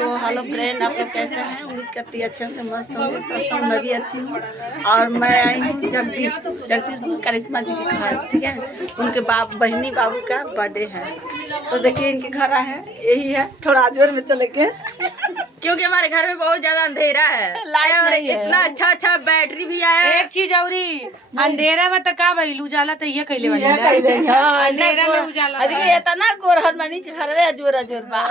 तो hello friend, आप लोग कैसे हैं? उम्मीद करती है अच्छे होंगे, मस्त होंगे, स्वस्थ होंगे। मैं भी अच्छी हूँ और मैं आई हूँ जगदीशपुर करिश्मा जी के घर। ठीक है, उनके बहनी बाबू का बर्थडे है, तो देखिए इनके घर आए हैं। यही है, थोड़ा आजवर में चले गए क्योंकि हमारे घर में बहुत ज्यादा अंधेरा है, लाइट और नहीं है। इतना अच्छा बैटरी भी आया है। एक चीज औरी अंधेरा में तो का भइल उजाला तो ये कैले वाली अंधेरा में उजाला अरे इतना गोरहर मनी के घर में अजोर बा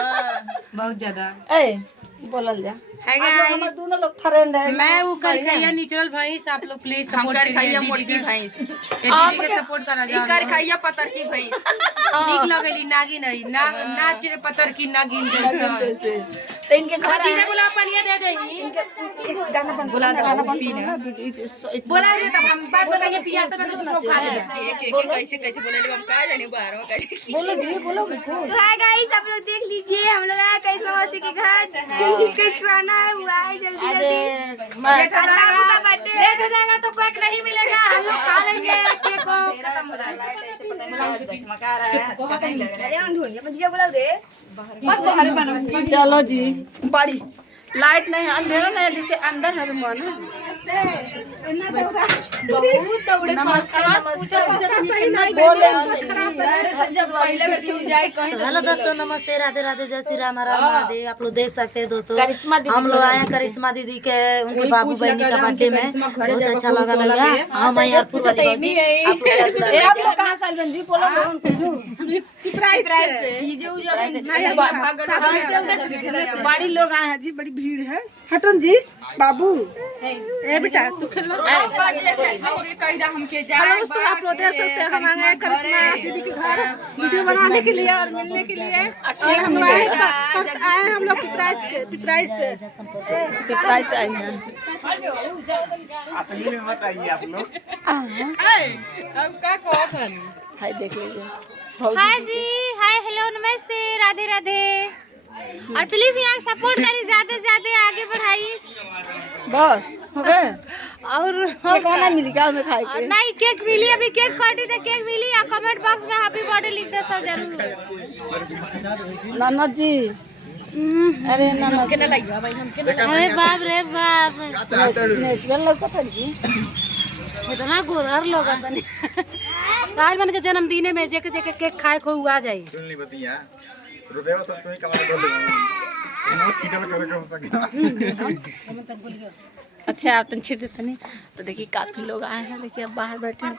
बहुत ज्यादा ए बोलल जा है हम दोनों लोग फ्रेंड है। मैं वो करखैया नेचुरल भैंस, आप लोग प्लीज सपोर्ट कर करिए खाइया दीदी मोटी के भैंस, दीदी के सपोर्ट करा जा कर खाइया पतर की भैंस। ठीक लगेली नागिन है नाच रे पतर की नागिन जैसा तो इनके घर जीरा बोला पनिया दे देही बुला बोला रे तब हम बात बताइए पिया से मैं तो खा ले कैसे बोले हम का जाने बाहर में बोलो जी बोलो। तो हाय गाइस, आप लोग देख लीजिए, हम लोग आए करिश्मा मौसी के घर। जिसको आना है वो आए जल्दी जल्दी। मैं आज बाबू का बर्थडे है। लेट हो जाएगा तो केक नहीं मिलेगा, हम लोग खा लेंगे केक को खत्म हो जाएगा। अरे हम धोनी भजिया बोला रे। चलो जी, बड़ी लाइट नहीं है, अंधेरा नहीं है, जिसे अंदर है मन हेलो दोस्तों, नमस्ते, राधे राधे, जय श्री राम, राम महादेव। आप लोग देख सकते हैं दोस्तों, करिश्मा दीदी हम लोग आए हैं करिश्मा दीदी के उनके बाबू बहनी का बर्थडे में। बहुत अच्छा लगा लगा हम यहाँ आप लोग कहाँ साल बन जी बोलो बड़ी लोग आए हैं जी, बड़ी भीड़ है। हटन जी बाबू ए बेटा तू खेल हेलो दोस्तों, आप लोग देख सकते हैं हम आए हैं करिश्मा दीदी के घर वीडियो बनाने के लिए और मिलने के लिए। और हम लोग आए हैं हम लोग पिपराइस से आए हैं। असली में मत आइए आप लोग। हाय देख लीजिए। हाय जी, हाय, हेलो, नमस्ते, राधे राधे। और प्लीज यहाँ सपोर्ट करिए, ज्यादा से ज्यादा आगे बढ़ाइए। बस हो गए और खाना मिली क्या हमें खाए के? नहीं, केक मिली, अभी केक काटी तो केक मिली। और कमेंट बॉक्स में हैप्पी बर्थडे लिख दो सब जरूर। ननद जी, अरे ननद जी, अरे बाप रे बाप, नेचुरल लौकत है जी। इतना गोरहर लोग आज बन के जन्मदिन में जेके जेके केक खाए को आ जाई। सुन ली बतिया रुपया सब तुम्हें कमा कर ले नो छीटल करे कम तक। अच्छा आप तो छिड़ देते नहीं। तो देखिए काफी लोग आए हैं, देखिए अब बाहर बैठे हैं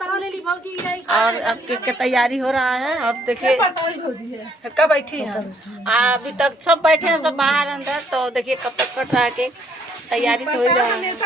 और अब केक की तैयारी हो रहा है। अब देखिए कब बैठी हैं, अभी तक सब बैठे हैं, सब बाहर अंदर। तो देखिए कब तक कट रहा है केक, तैयारी तो हो रहा है।